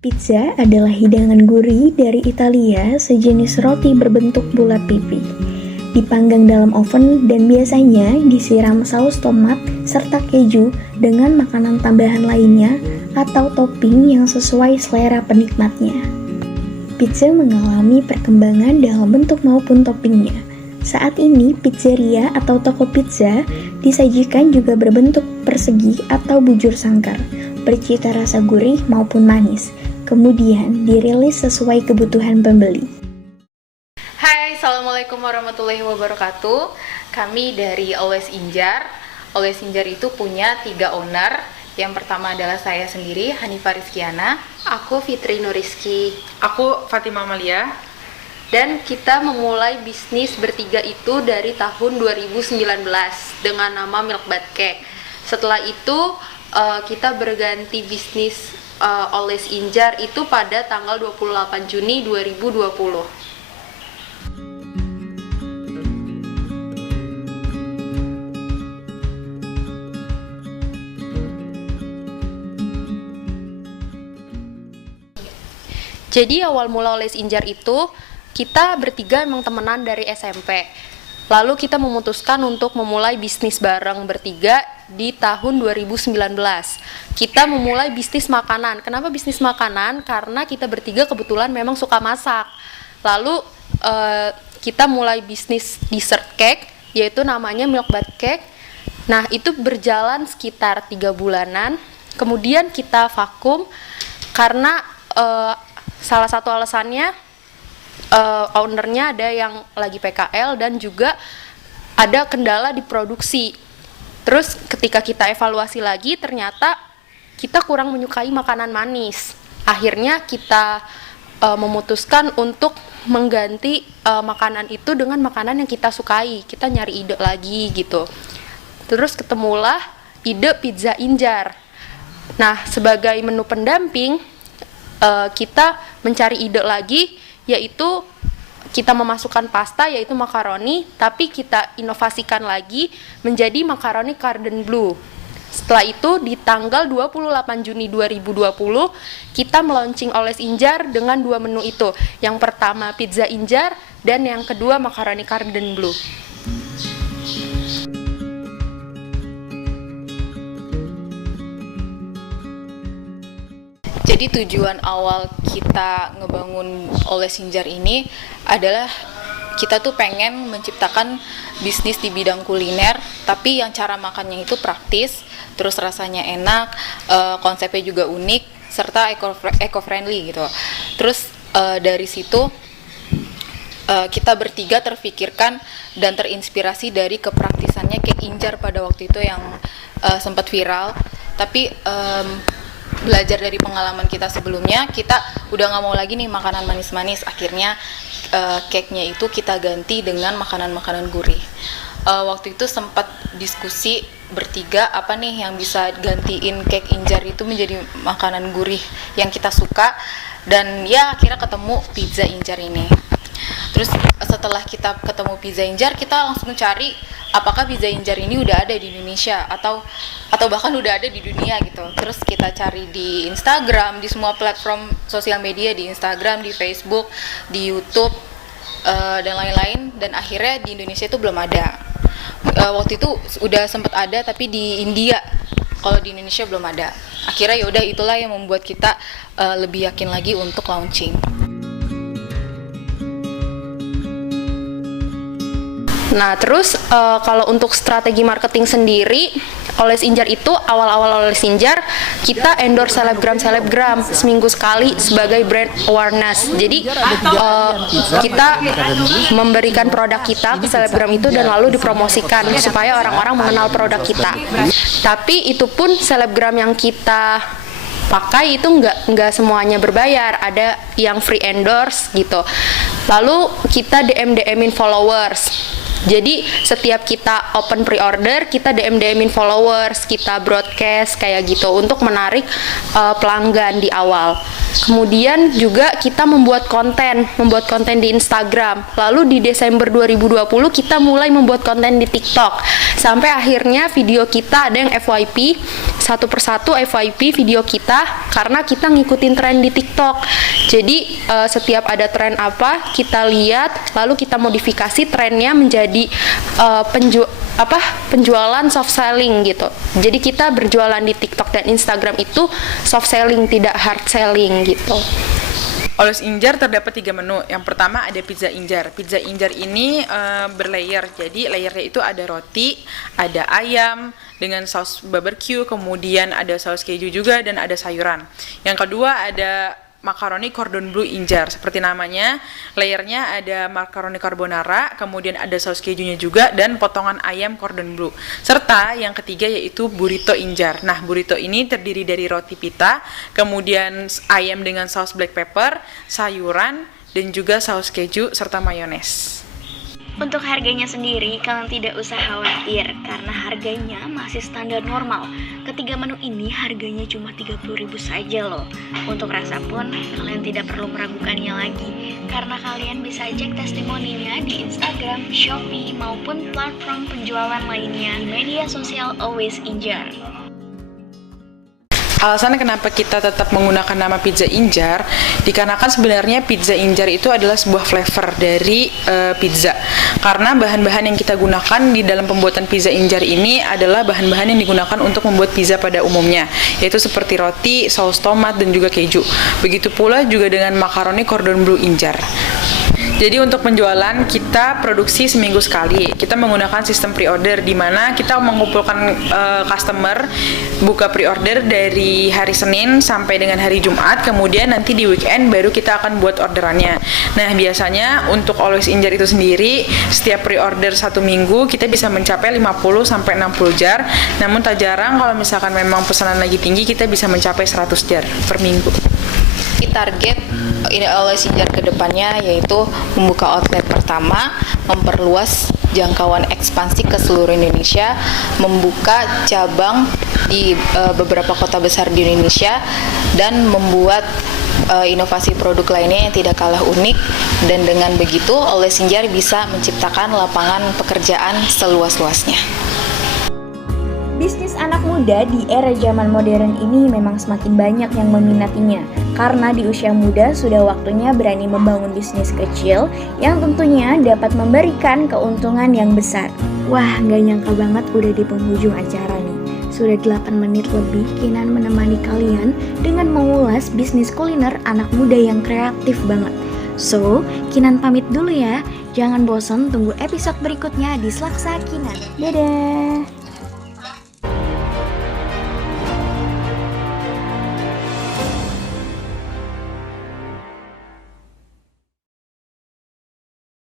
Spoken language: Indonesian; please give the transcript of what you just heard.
Pizza adalah hidangan gurih dari Italia sejenis roti berbentuk bulat pipi. Dipanggang dalam oven dan biasanya disiram saus tomat serta keju dengan makanan tambahan lainnya atau topping yang sesuai selera penikmatnya. Pizza mengalami perkembangan dalam bentuk maupun toppingnya. Saat ini, pizzeria atau toko pizza disajikan juga berbentuk persegi atau bujur sangkar, bercita rasa gurih maupun manis, kemudian dirilis sesuai kebutuhan pembeli. Hai, Assalamualaikum warahmatullahi wabarakatuh. Kami dari Always Injar. Always Injar itu punya 3 owner. Yang pertama adalah saya sendiri, Hanifah Rizkiana. Aku Fitri Nuriski. Aku Fatimah Malia. Dan kita memulai bisnis bertiga itu dari tahun 2019 dengan nama Milk Bud Cake. Setelah itu kita berganti bisnis Always Injar itu pada tanggal 28 Juni 2020. Jadi awal mula Always Injar itu kita bertiga emang temenan dari SMP. Lalu kita memutuskan untuk memulai bisnis bareng bertiga di tahun 2019. Kita memulai bisnis makanan. Kenapa bisnis makanan? Karena kita bertiga kebetulan memang suka masak. Lalu kita mulai bisnis dessert cake, yaitu namanya Milk Bud Cake. Nah, itu berjalan sekitar 3 bulanan. Kemudian kita vakum karena salah satu alasannya ownernya ada yang lagi PKL dan juga ada kendala di produksi. Terus ketika kita evaluasi lagi ternyata kita kurang menyukai makanan manis. Akhirnya kita memutuskan untuk mengganti makanan itu dengan makanan yang kita sukai. Kita nyari ide lagi gitu. Terus ketemulah ide pizza Injar. Nah, sebagai menu pendamping kita mencari ide lagi, yaitu kita memasukkan pasta yaitu makaroni, tapi kita inovasikan lagi menjadi makaroni cordon bleu. Setelah itu di tanggal 28 Juni 2020 kita meluncing Always Injar dengan 2 menu itu. Yang pertama pizza Injar dan yang kedua makaroni cordon bleu. Jadi tujuan awal kita ngebangun Always Injar ini adalah kita tuh pengen menciptakan bisnis di bidang kuliner, tapi yang cara makannya itu praktis, terus rasanya enak, konsepnya juga unik, serta eco-friendly gitu. Terus dari situ kita bertiga terfikirkan dan terinspirasi dari kepraktisannya cake Injar pada waktu itu yang sempat viral, tapi belajar dari pengalaman kita sebelumnya, kita udah nggak mau lagi nih makanan manis-manis. Akhirnya cake-nya itu kita ganti dengan makanan-makanan gurih. Waktu itu sempat diskusi bertiga apa nih yang bisa gantiin cake Injar itu menjadi makanan gurih yang kita suka, dan ya akhirnya ketemu pizza Injar ini. Terus setelah kita ketemu pizza Injar, kita langsung cari apakah pizza Injar ini udah ada di Indonesia atau bahkan udah ada di dunia gitu. Terus kita cari di Instagram, di semua platform sosial media, di Instagram, di Facebook, di YouTube, dan lain-lain. Dan akhirnya di Indonesia itu belum ada. Waktu itu udah sempat ada tapi di India. Kalau di Indonesia belum ada. Akhirnya yaudah itulah yang membuat kita lebih yakin lagi untuk launching. Nah, terus kalau untuk strategi marketing sendiri, Always Injar itu awal-awal Always Injar kita endorse selebgram seminggu sekali sebagai brand awareness. Jadi kita memberikan produk kita ke selebgram itu dan lalu dipromosikan supaya orang-orang mengenal produk kita. Tapi itu pun selebgram yang kita pakai itu nggak semuanya berbayar, ada yang free endorse gitu. Lalu kita DM-in followers. Jadi setiap kita open pre-order, kita DM-in followers, kita broadcast kayak gitu untuk menarik pelanggan di awal. Kemudian juga kita membuat konten di Instagram. Lalu di Desember 2020 kita mulai membuat konten di TikTok. Sampai akhirnya video kita ada yang FYP, satu persatu FYP video kita karena kita ngikutin tren di TikTok. Jadi setiap ada tren apa, kita lihat lalu kita modifikasi trennya menjadi penjualan soft selling gitu. Jadi kita berjualan di TikTok dan Instagram itu soft selling, tidak hard selling gitu. Oles Injar terdapat 3 menu. Yang pertama ada pizza Injar. Pizza Injar ini berlayer. Jadi layernya itu ada roti, ada ayam dengan saus barbecue, kemudian ada saus keju juga dan ada sayuran. Yang kedua ada makaroni cordon bleu Injar. Seperti namanya, layernya ada makaroni carbonara, kemudian ada saus kejunya juga dan potongan ayam cordon bleu. Serta yang ketiga yaitu burrito Injar. Nah, burrito ini terdiri dari roti pita, kemudian ayam dengan saus black pepper, sayuran dan juga saus keju serta mayones. Untuk harganya sendiri, kalian tidak usah khawatir karena harganya masih standar normal. Ketiga menu ini harganya cuma 30.000 saja loh. Untuk rasa pun kalian tidak perlu meragukannya lagi karena kalian bisa cek testimoninya di Instagram, Shopee maupun platform penjualan lainnya di media sosial Always Injar. Alasan kenapa kita tetap menggunakan nama pizza Injar dikarenakan sebenarnya pizza Injar itu adalah sebuah flavor dari pizza. Karena bahan-bahan yang kita gunakan di dalam pembuatan pizza Injar ini adalah bahan-bahan yang digunakan untuk membuat pizza pada umumnya, yaitu seperti roti, saus tomat dan juga keju. Begitu pula juga dengan makaroni cordon bleu Injar. Jadi untuk penjualan kita produksi seminggu sekali. Kita menggunakan sistem pre-order di mana kita mengumpulkan customer buka pre-order dari hari Senin sampai dengan hari Jumat. Kemudian nanti di weekend baru kita akan buat orderannya. Nah, biasanya untuk Always Injar itu sendiri setiap pre-order 1 minggu kita bisa mencapai 50 sampai 60 jar. Namun tak jarang kalau misalkan memang pesanan lagi tinggi kita bisa mencapai 100 jar per minggu. Target ini Always Injar ke depannya yaitu membuka outlet pertama, memperluas jangkauan ekspansi ke seluruh Indonesia, membuka cabang di beberapa kota besar di Indonesia, dan membuat inovasi produk lainnya yang tidak kalah unik. Dan dengan begitu Always Injar bisa menciptakan lapangan pekerjaan seluas-luasnya. Bisnis anak muda di era zaman modern ini memang semakin banyak yang meminatinya karena di usia muda sudah waktunya berani membangun bisnis kecil yang tentunya dapat memberikan keuntungan yang besar. Wah, gak nyangka banget udah di penghujung acara nih. Sudah 8 menit lebih Kinan menemani kalian dengan mengulas bisnis kuliner anak muda yang kreatif banget. So, Kinan pamit dulu ya. Jangan bosan tunggu episode berikutnya di Selaksa Kinan. Dadah!